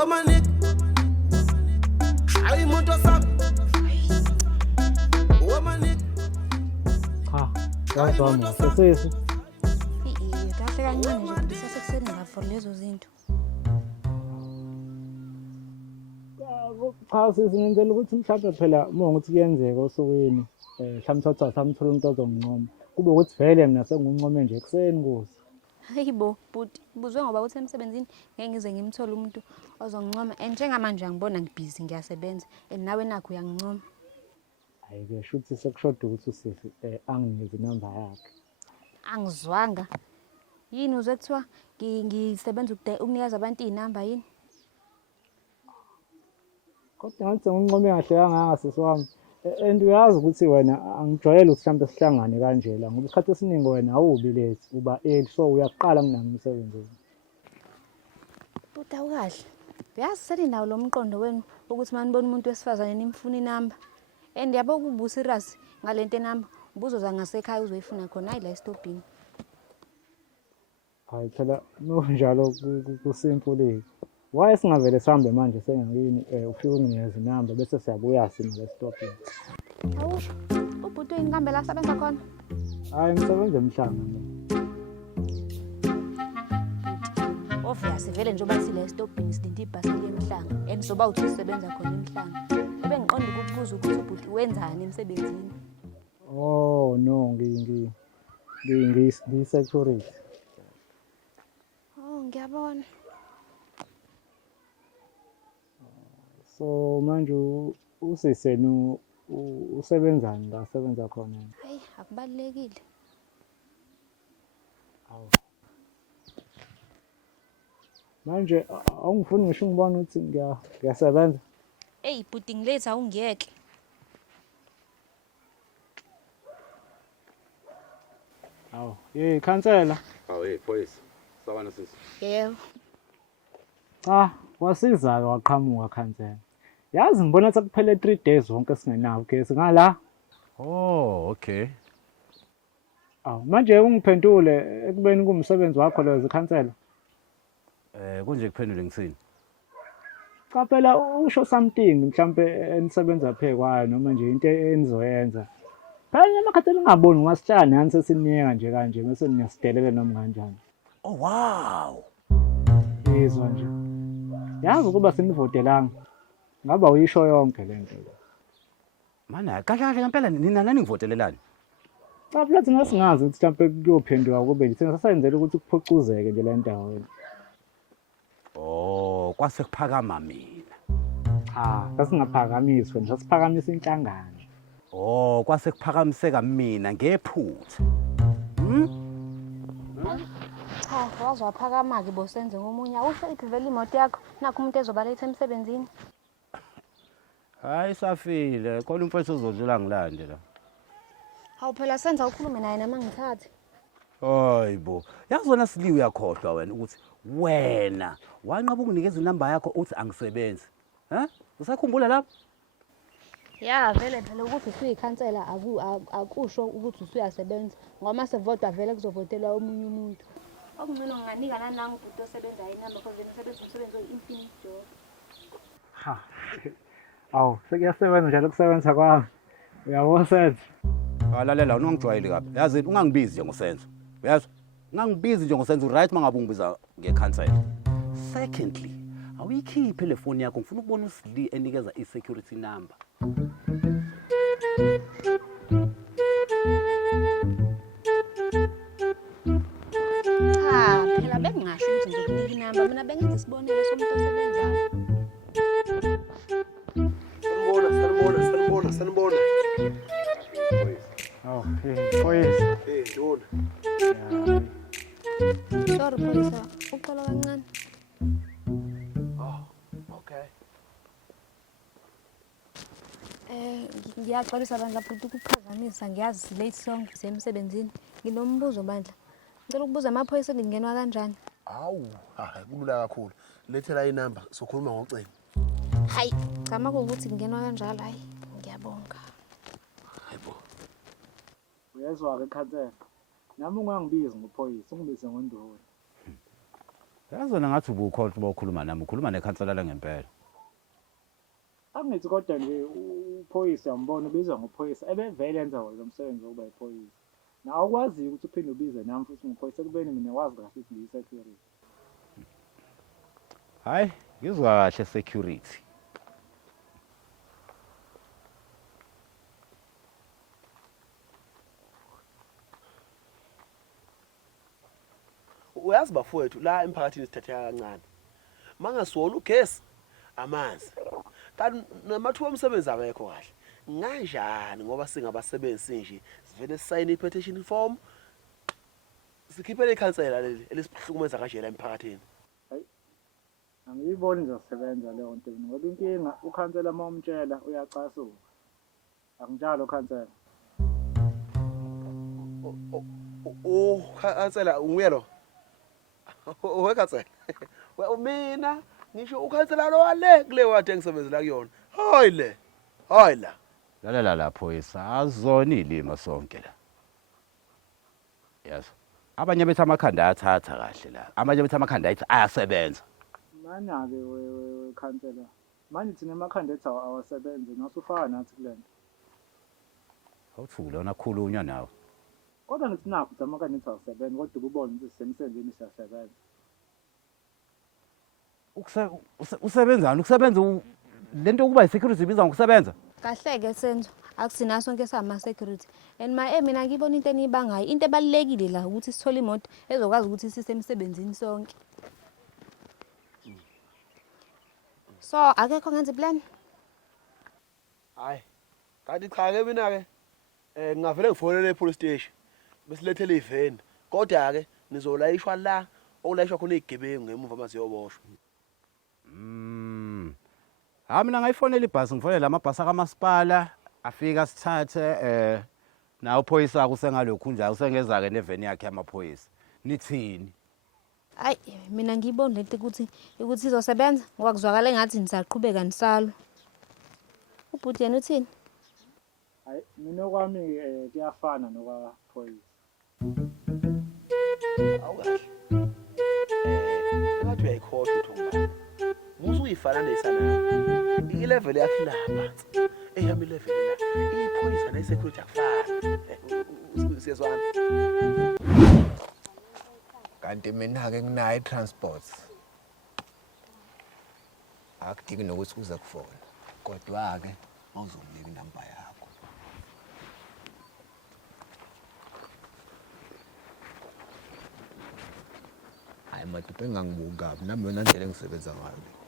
Womanik, ay muntu sap. Womanik. Yazama sesisi. Kahle kancane nje ukuthi sasekuseni ngafo lezo zinto. Cha sizingenzela ukuthi mhlawumbe phela uma ukuthi kuyenzeka osukwini mhlawumbe uthatha samthola umuntu ozongincoma. Kube ukuthi vele mina sengunqome nje ekseni kuze. Hayibo, but buzwe ngoba uthi emsebenzini ngeke ngize ngimthole umuntu ozongincoma. And njengamanje angibona ngibhizi ngiyasebenza. And nawe nakho uyangincoma. Hayi ke shuthi sekushoda ukuthi usisi anginikeze inamba yakhe. Angizwanga. Yini uzwe kuthiwa ngisebenza ukunikeza abantu izinamba yini? Kodwa ngathi ngunqome kahle kangaka sisi wami. And uyazi ukuthi wena angijwayele ukuthi mhlawumbe sihlangane kanje la ngoba isikhathi esiningi wena awubi late uba early so uyaqala kunami emsebenzini. Buta kahle. Uyazi selinawo lo mqondo wenu ukuthi manibona umuntu wesifazane nimfuna inamba. And yabo kuba userious ngalento enamba ubuzoza ngasekhaya uzoyifuna khona hayi la estopini. Hayi phela njalo kusimple. Why singavele sihambe manje sengakini ufike unginikeze inamba bese siyabuya sina la estopini. Awusho ubhuti uyinkambe la sebenza khona? Hayi ngisebenza emhlanga mina. Obviously vele njengoba sile estopini sidinta ibhasi emhlanga and soba uthi usebenza khona emhlanga. Ube ngiqonda ukukubuza ukuthi ubhuti wenzani emsebenzini. Oh no ngi-security. Oh ngiyabona. So manje usisenu usebenzani la sebenza khona? Hayi akubalekile. Awu. Manje awungifuni ngisho ngibona ukuthi ngiyasebenza. Hey bhuti ngiletha ungiyeke. Awu, khansela. Awu hey phoyisa. Sabana sisi. Yebo. Cha, wasiza-ke waqhamuka khansela. Yazi ngibona sekuphele 3 days wonke singenawo ugesi ngala. Oh, okay. Awu, manje ungiphendule ekubeni kumsebenzi wakho lo zikhansela. Kunje kuphendule ngisini. Cha phela usho something mhlambe enisebenza phe kwayo noma nje into enizoyenza. Phela amakhathele ungaboni ngasihlala yani sesininika nje kanje bese niyasidelela noma kanjani. Oh wow. Yizwa nje. Yazi ukuba senivotelanga. Ngaba uyisho yonke lento. Mana kahle ngempela nina nani ngivotelelani? Cha phela thina singazi ukuthi mhlambe kuyophendwa kube nje sesenzele ukuthi kuphucuzeke nje le ndawo. Oh, kwase kuphakama mina. Sasingaphakamiswa nje sasiphakamisa inhlangano. Oh, kwase kuphakamiseka mina ngephutha. Cha, wazi waphakama-ke bosenze ngomunye. Awusho ivele imoto yakho nakho umuntu ezobaletha emsebenzini. Hayi safile, khona umfowethu uzodlula ngilande la. Hawu phela senza ukhulume naye nama ngithathe. Hayibo, yazona siliwe uyakhohlwa wena ukuthi wena wanqaba ukunikeza inamba yakho uthi angisebenzi. Usakhumbula lapho? Ya vele phela ukuthi usuyikhansela akusho ukuthi usuyasebenza ngoba sevodwa vele kuzovotelwa omunye umuntu. Okungcono nginganika nanangu ubhuti osebenzayo inamba because umsebenzi oyi-infinite job. Awu, sekuyasebenza njalo kusebenza kwami. Uyabona senze. Lalela unongijwayeli kabi. Yazi ungangibizi nje ngosenzo. Uyazwa? Ungangibizi nje ngosenzo right mangabe ungibiza ngekhansela. Secondly, awuyikhiphe le phone yakho ngifuna ukubona uSli enikeza i-security number. Phela bengingasho ukuthi ngizokunika inamba mina bengenza isibonelo somuntu osebenzayo. Sanibona. Oh, phoyisa. Nduna. Sorry phoyisa, uxolo kancane. Oh, okay. Ngiyaxolisa bandla futhi ukuphazamisa, ngiyazi late song semsebenzini. Nginombuzo bandla. Ngicela ukubuza amaphoyisa ngingenwa kanjani? Hawu, hayi kulula kakhulu. Lethela inamba sokhuluma ngocingo. Hayi, cha makuwukuthi ngingenwa kanjalo, hayi ngiyabonga. Hayibo. Uyezwa-ke khansela, nami ungangibizi ngophoyisa, ungibize ngonduna. Yazona ngathi ubukhohlwa bawukhuluma nami, ukhuluma nekhansela langempela. Angithi kodwa nje uphoyisa uyambona ubizwa ngophoyisa, ebevele enza wona lo msebenzi wokuba yiphoyisa. Nawe ukwaziyo ukuthi uphinde ubize nami futhi ngiphoyisa ekubeni mina wazi kahle ukuthi ngiyi-security. Hayi, ngizwa kahle security. Uyazi bafowethu la emphakathini sithatheka kancane. Mangasiwona ugesi, amanzi. Kanti namathuba omsebenzi awekho kahle. Nganjani ngoba singabasebenzi nje sivele sisayine i-petition form sikhiphele ikhansela leli elisihlukumeza kanje la emphakathini. Angiyiboni nje sisebenza leyo nto mina, ngoba inkinga ukhansela uma umtshela uyacasuka. Akunjalo khansela. Khansela unguye lo. Wekhansela. Mina ngisho ukhansela lo wale kule wadi engisebenzela kuyona. Hayi le. Hayi la. Lalela lapho isa azona ilima sonke la. Yazi. Abanye bethu amakhanda ayathatha kahle la. Abanye bethu amakhanda ayithi ayasebenza. Mana-ke khansela. Manje thina emakhanda ethu awasebenzi, nasufaka nathi kule nto. Awuthule wona khulunywa nawe. Kodwa ngithi nakho ukuthi amakhanda ethu awasebenzi, kodwa ubone ukuthi sisemsebenzini siyasebenza. Usebenzani? Ukusebenza lento ukuba i-security ibiza ngokusebenza? Kahle-ke Senzo, akusina sonke sama-security. And mina ngibona into eniyibangayo, into ebalulekile la ukuthi sithole imoto ezokwazi ukuthi sisemsebenzini sonke. So, akekho ngenza iplan? Hayi. Kanti cha-ke mina-ke ngingavele ngifonele e-police station besilethele iveni. Kodwa-ke nizolayishwa la okulayishwa khona izigebengu ngemuva uma ziyoboshwa. Mina ngayifonela ibhasi, ngifonela amabhasi akamasipala afika sithathe nawo uphoyisa kusengalokhu njalo usengeza-ke neveni yakhe yamaphoyisa. Nithini? Hayi, mina ngiyibona lento ukuthi izosebenza ngoba kuzwakala engathi nisaqhubeka nisalo. Ubhuti yena uthini? Hayi, mina okwami kuyafana nokwaphoyisa. Awukahle. Engathi uyayikhohlwa uThombani. Musu uyifananisa nami. I-level yakhe lapha. Eyami i-level la. Iphoyisa ne-security akufani. Siyezwana. Kanti mina-ke nginayo i-transport. Akudingi nokuthi uze kufona. Kodwa-ke awuzomnika inamba yakho. Hayi madoda engangibuki kabi, nami yona ndlela engisebenza ngayo.